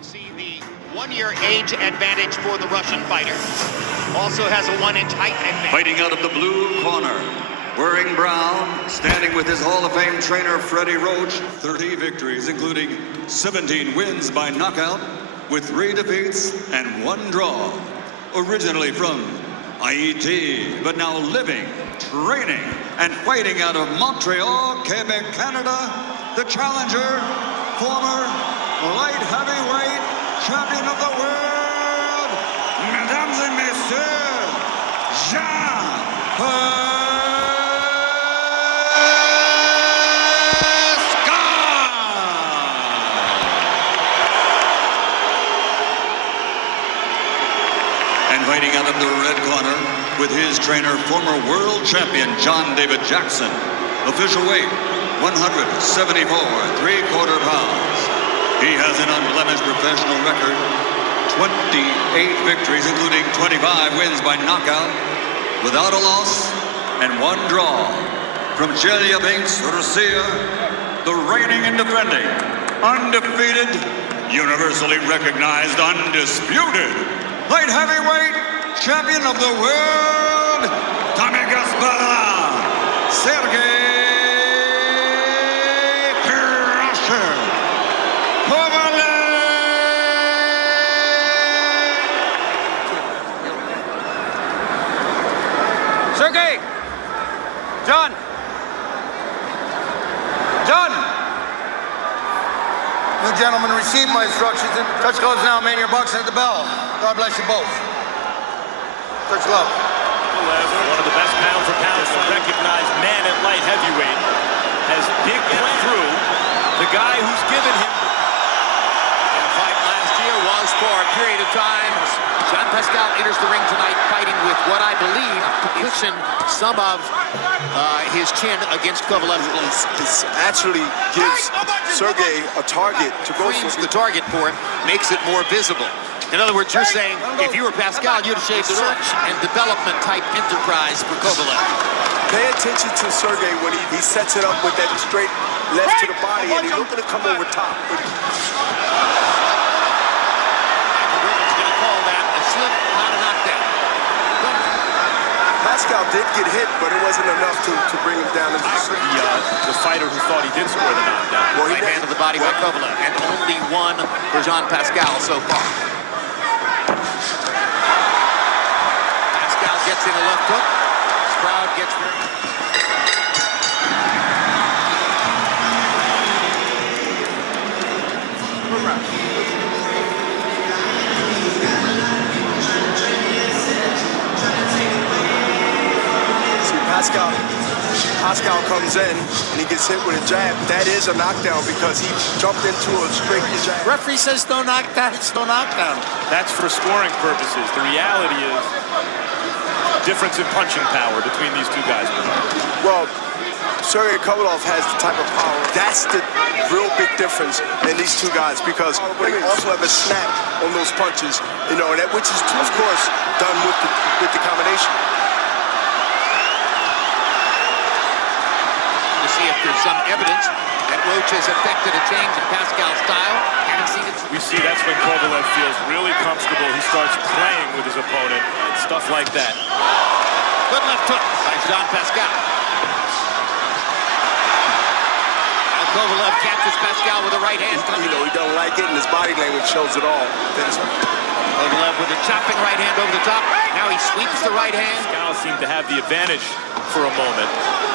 can see the one-year age advantage for the Russian fighter. Also has a one-inch height advantage. Fighting out of the blue corner, wearing brown, standing with his Hall of Fame trainer Freddie Roach, 30 victories, including 17 wins by knockout, with 3 defeats and 1 draw. Originally from Haiti, but now living, training, and fighting out of Montreal, Quebec, Canada, the challenger, former light heavyweight champion of the world, mesdames et messieurs, Jean and fighting out of the red corner with his trainer, former world champion John David Jackson. Official weight, 174 3/4 pounds. He has an unblemished professional record, 28 victories, including 25 wins by knockout, without a loss, and 1 draw. From Chelyabinsk, Russia, the reigning and defending, undefeated, universally recognized, undisputed light heavyweight champion of the world, Tommy Gaspar, Sergey Crusher Kovalev. Sergey! John! John! You gentlemen received my instructions. Touch gloves now, man. You're boxing at the bell. God bless you both. Touch glove. One of the best pound-for-pound recognized man at light heavyweight has big went through the guy who's given him The fight last year was for a period of time. Jean Pascal enters the ring tonight fighting with what I believe cushion some of his chin against Kovalev. This actually gives Sergey a target to go for. The target for it, makes it more visible. In other words, you're saying if you were Pascal, you'd have shaved search and development type enterprise for Kovalev. Pay attention to Sergey when he sets it up with that straight left to the body, and he's looking to come over top. Pascal did get hit, but it wasn't enough to bring him down. the fighter who thought he did score the knockdown. Well, right hand to the body by Kovalev, and only one for Jean Pascal so far. Pascal gets in a left hook. Crowd gets very... Pascal comes in and he gets hit with a jab. That is a knockdown because he jumped into a straight jab. Referee says no knockdown. It's no knockdown. That's for scoring purposes. The reality is difference in punching power between these two guys. Well, Sergey Kovalev has the type of power. That's the real big difference in these two guys because they also have a snap on those punches, you know, and that, which is, of course, done with the combination. See if there's some evidence that Roach has affected a change in Pascal's style. Haven't seen it. We see that's when Kovalev feels really comfortable. He starts playing with his opponent, stuff like that. Good left hook by Jean Pascal. Now Kovalev catches Pascal with a right hand. You know, he doesn't like it, and his body language shows it all. Kovalev with a chopping right hand over the top. Now he sweeps the right hand. Pascal seemed to have the advantage for a moment.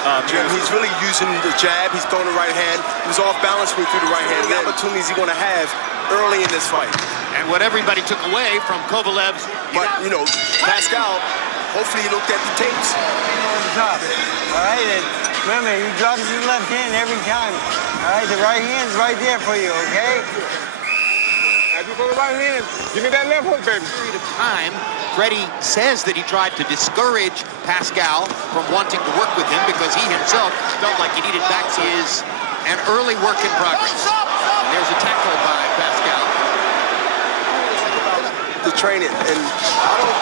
He's really using the jab. He's throwing the right hand. He's off balance through the right hand. The opportunities he's going to have early in this fight. And what everybody took away from Kovalev's... But, you know, Pascal, hopefully he looked at the tapes. All right, and remember, he drops his left hand every time. All right, the right hand's right there for you, okay? As you throw the right hand, give me that left hook, baby. Period of time, Freddie says that he tried to discourage Pascal from wanting to work with him because he himself felt like he needed back. Is an early work in progress. And there's a tackle by Pascal. The training, and I don't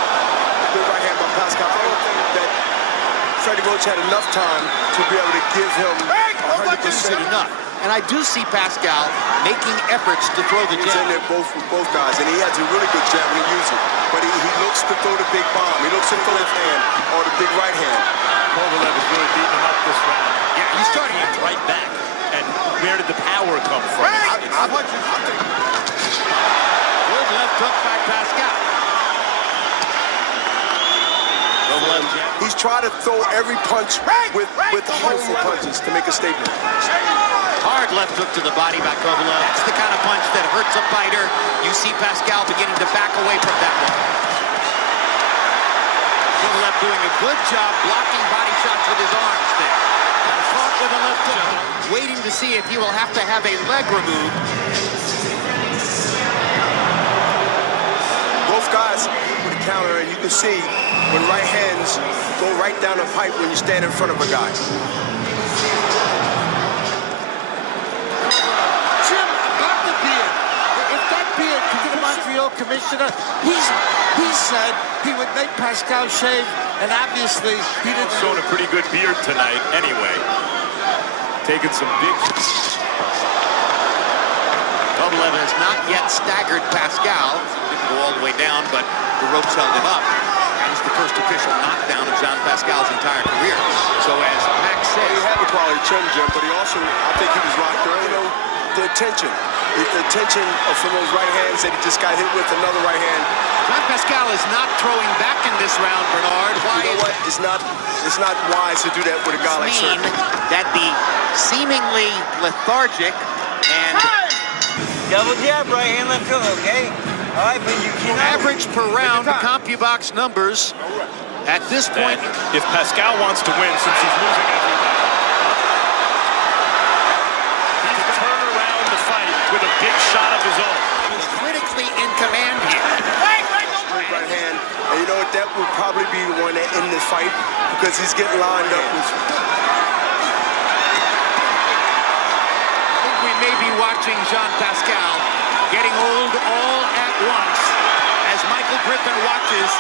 good right hand by Pascal. I don't think that Freddie Roach had enough time to be able to give him 100%. Enough. And I do see Pascal making efforts to throw the He's jab. in there with both guys, and he has a really good jab when he uses it. But he looks to throw the big bomb. He looks to throw his hand or the big right hand. Kovalev is really beating him up this round. Yeah, he's starting him right back. And where did the power come from? Good left hook by Pascal. He's trying to throw every punch with harmful punches to make a statement. Hard left hook to the body by Kovalev. That's the kind of punch that hurts a fighter. You see Pascal beginning to back away from that one. Kovalev doing a good job blocking body shots with his arms there. Got caught with a left hook. Waiting to see if he will have to have a leg removed. Both guys with a counter, and you can see when right hands go right down the pipe when you stand in front of a guy. Jim, about the beard. If that beard to the Montreal commissioner, he said he would make Pascal shave, and obviously he didn't. Showing a pretty good beard tonight anyway. Taking some big... Kovalev has not yet staggered Pascal. Didn't go all the way down, but the ropes held him up. That was the first official knockdown of Jean Pascal's entire career. So as Max says... He had the quality chin, Jim, but he also, I think he was rocked early. You know, the tension from those right hands that he just got hit with, another right hand. Jean Pascal is not throwing back in this round, Bernard. Why? You know what? It's not wise to do that with a guy like Sergey. That the seemingly lethargic and Double jab, right hand, left hook, okay? All right, but you cannot... average per round CompuBox numbers at this point. If Pascal wants to win, since he's losing every round, he can turn around the fight with a big shot of his own. He's critically in command here. Straight right hand, and you know what? That would probably be the one that end the fight because he's getting lined up with... We may be watching Jean Pascal getting old all at once as Michael Griffin watches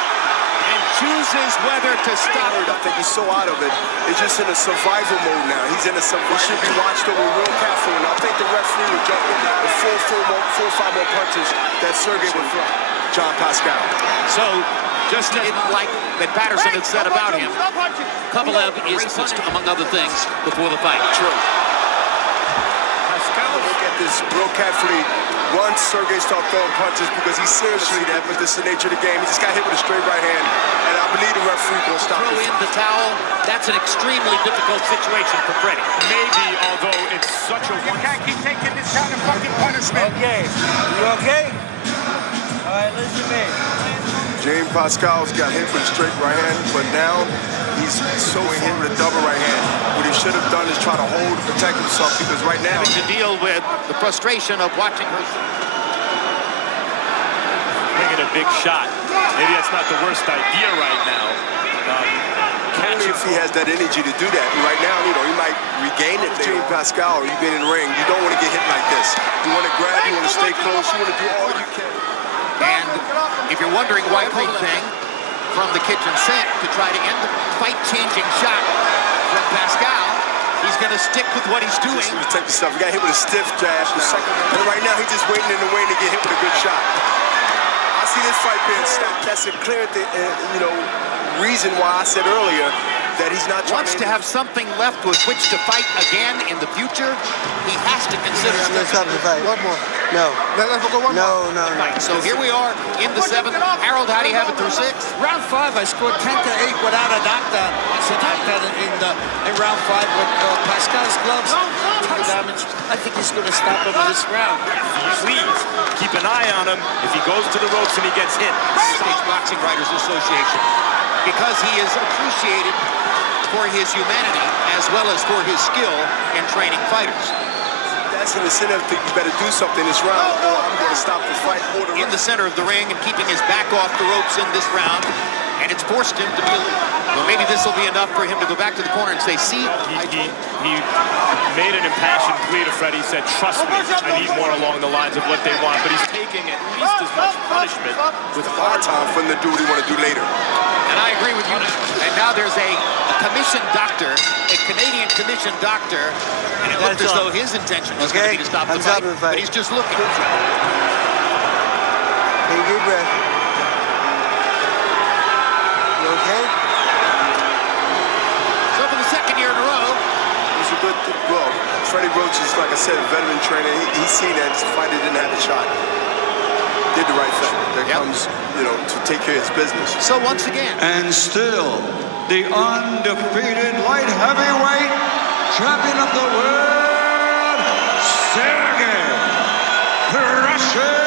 and chooses whether to stop. I think he's so out of it. He's just in a survival mode now. He's in a survival. He should be watched over real careful. And I think the referee would jump in the four or five more punches that Sergey would throw. Jean Pascal. So, just didn't like that Patterson had said about him. Kovalev is punished, among other things, before the fight. True. Look at this real carefully. Once Sergey started throwing punches because he's seriously that, but this is the nature of the game. He just got hit with a straight right hand, and I believe the referee will stop Throw this. in the towel. That's an extremely difficult situation for Freddie. Maybe, although it's such a one... You can't keep taking this kind of fucking punishment. Okay. You okay? All right, listen to me. James Pascal's got hit with a straight right hand, but now he's so hit with a double right hand. What he should have done is try to hold and protect himself, because right now... Having to deal with the frustration of watching her... Making a big shot. Maybe that's not the worst idea right now. Only if he has that energy to do that. And right now, you know, he might regain it. James Pascal, you've been in the ring. You don't want to get hit like this. You want to grab, you want to stay close, you want to do all you can. And if you're wondering why everything from the kitchen sink to try to end the fight-changing shot from Pascal, he's going to stick with what he's doing. Just protect yourself. He got hit with a stiff jab. And right now, he's just waiting in the way to get hit with a good shot. I see this fight being stopped. That's a clear, reason why I said earlier that he's not trying wants to have something left with which to fight again in the future. He has to consider Stop the fight. One more. No. Let's go one more. No. fight. So here we are in the seventh. Harold, how do you have it through 6? Round 5, I scored 10-8 without a knockdown. It's a knockdown in round 5 with Pascal's gloves. Damage. I think he's going to stop him in this round. Please keep an eye on him if he goes to the ropes and he gets hit. States Boxing Writers Association, because he is appreciated for his humanity as well as for his skill in training fighters. That's an incentive to you better do something this round, or I'm going to stop the fight. In the center of the ring and keeping his back off the ropes in this round and it's forced him to be. Well, maybe this will be enough for him to go back to the corner and say, "See." He made an impassioned plea to Freddie. He said, "Trust me, I need more along the lines of what they want." But he's taking at least as much punishment with hard time for him to do what he want to do later. And I agree with you. And now there's a commissioned doctor, a Canadian commissioned doctor, and it looked as though his intention was going to be to stop the fight, but he's just looking. Take a deep breath. You okay? So for the second year in a row, It's a good, well, Freddie Roach is, like I said, a veteran trainer. He's seen that this fighter didn't have a shot. Did the right thing. That comes, you know, to take care of his business. So once again. And still, the undefeated light heavyweight champion of the world, Sergey Russian.